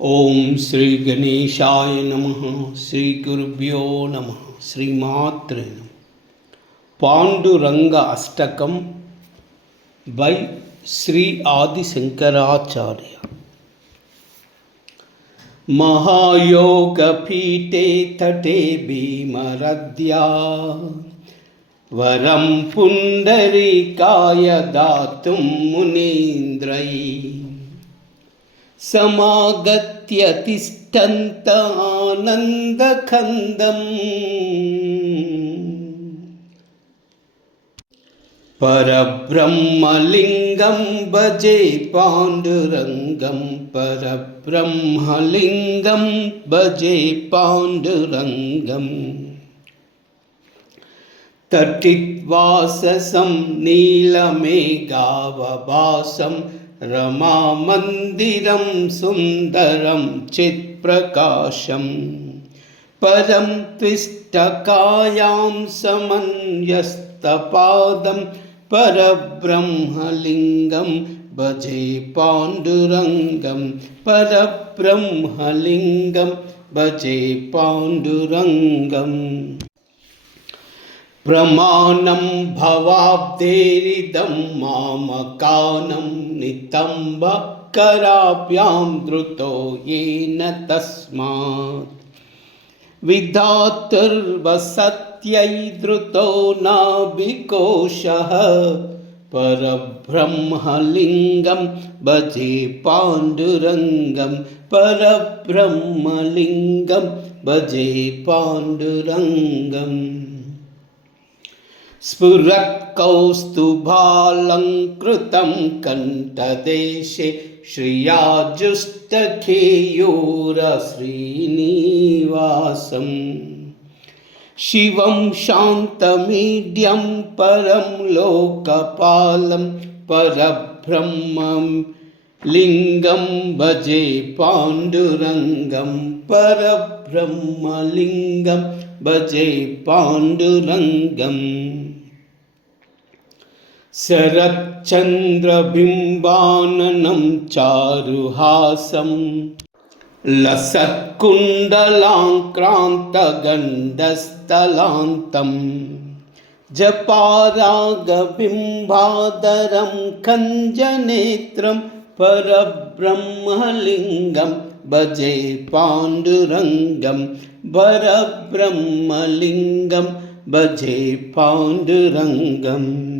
ఓం శ్రీ గణేశాయ నమః. శ్రీ గురుభ్యో నమః. శ్రీమాత్రే నమః. పాండురంగ అష్టకం బై శ్రీ ఆది శంకరాచార్య. మహాయోగపీఠే తటే భీమరద్యా వరం పుండరీకాయ దాతుం మునీంద్రై సమాగత్య తిష్టంత ఆనందఖందం పరబ్రహ్మలింగం భజే పాండురంగం. పరబ్రహ్మలింగం భజే పాండురంగం. తటిద్వాససం నీలమేఘావభాసం రమామందిరం సుందరం చిత్ప్రకాశం పరం త్విష్టకాయాం సమన్యస్తపాదం పరబ్రహ్మలింగం భజే పాండురంగం. పరబ్రహ్మలింగం భజే పాండురంగం. ప్రమాణం భవాబ్దేరిదం మామకానం నితంబకరాభ్యాం ధృతో येन తస్మాత్ విధాతుర్వసత్యై ధృతో నాభికోశః. పరబ్రహ్మలింగం భజే పాండురంగం. పరబ్రహ్మలింగం భజే పాండురంగం. స్ఫురత్ కౌస్తుభాలంకృతం కంఠదేశే శ్రియాజుష్టకేయూర శ్రీనివాసం శివం శాంతమీడ్యం పరం లోకపాలం పరబ్రహ్మం లింగం భజే పాండురంగం. పరబ్రహ్మలింగం భజే పాండురంగం. శరచ్చంద్రబింబాననం చారుహాసం లసత్కుండలాంక్రాంతగండస్థలాంతం జపారాగబింబాదరం కంజనేత్రం పరబ్రహ్మలింగం భజే పాండురంగం. పరబ్రహ్మలింగం భజే పాండురంగం.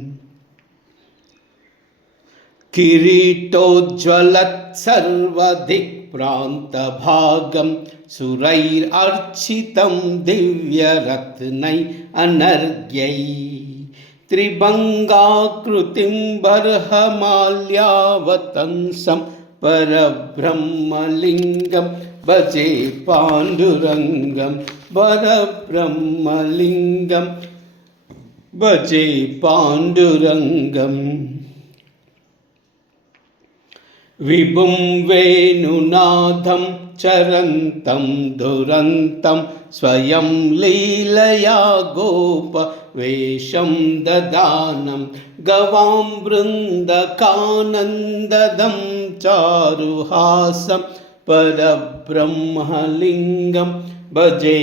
కిరీటోజ్వలత్ సర్వదిక్ప్రాంతభాగం సురైరర్చితం దివ్యరత్నై అనర్ఘ్యై త్రిభంగాకృతిం బర్హమాల్యావతంసం పరబ్రహ్మలింగం భజే పాండురంగం. పరబ్రహ్మలింగం భజే పాండురంగం. విభుం వేణునాదం చరంతం దురంతం స్వయం లీలయా గోపవేషం దదానం గవాం బృందకానందదం చారుహాసం పరబ్రహ్మలింగం భజే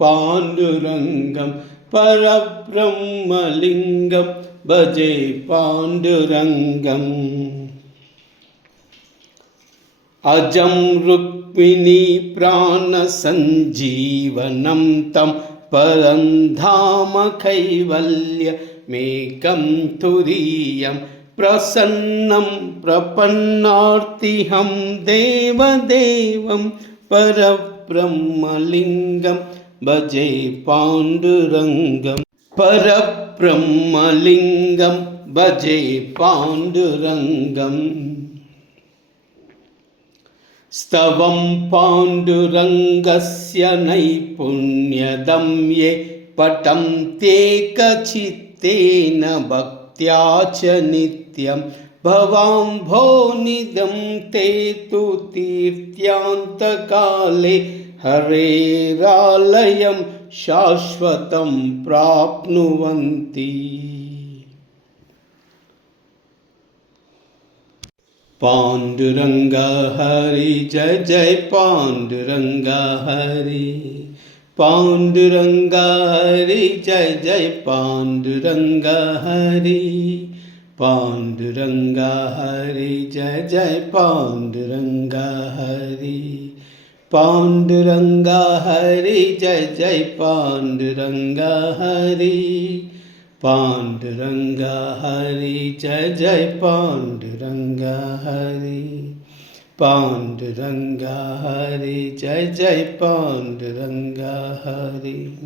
పాండురంగం. పరబ్రహ్మలింగం భజే పాండురంగం. అజం రుక్మిణీ ప్రాణ సంజీవనం తం పరం ధామ కైవల్యమేకం తురీయం ప్రసన్నం ప్రపన్నార్తిహం దేవదేవం. పరబ్రహ్మలింగం భజే పాండురంగం. పరబ్రహ్మలింగం భజే పాండురంగం. స్తవం పాండురంగస్య నైపుణ్యదం యే పఠంత్యేకచిత్తేన భక్త్యా చ నిత్యం భవాంభోనిదం తే తు తీర్థ్యాంతకాలే హరేరాలయం శాశ్వతం ప్రాప్నువంతి. पांडुरंगा हरि जय जय पांडुरंगा हरि। पांडुरंगा हरि जय जय पांडुरंगा हरि। पांडुरंगा हरि जय जय पांडुरंगा हरि। पांडुरंगा हरि जय जय पांडुरंगा हरि। पांडुरंगा हरि जय जय पांडुरंगा हरि। पांडुरंगा हरि जय जय पांडुरंगा हरि।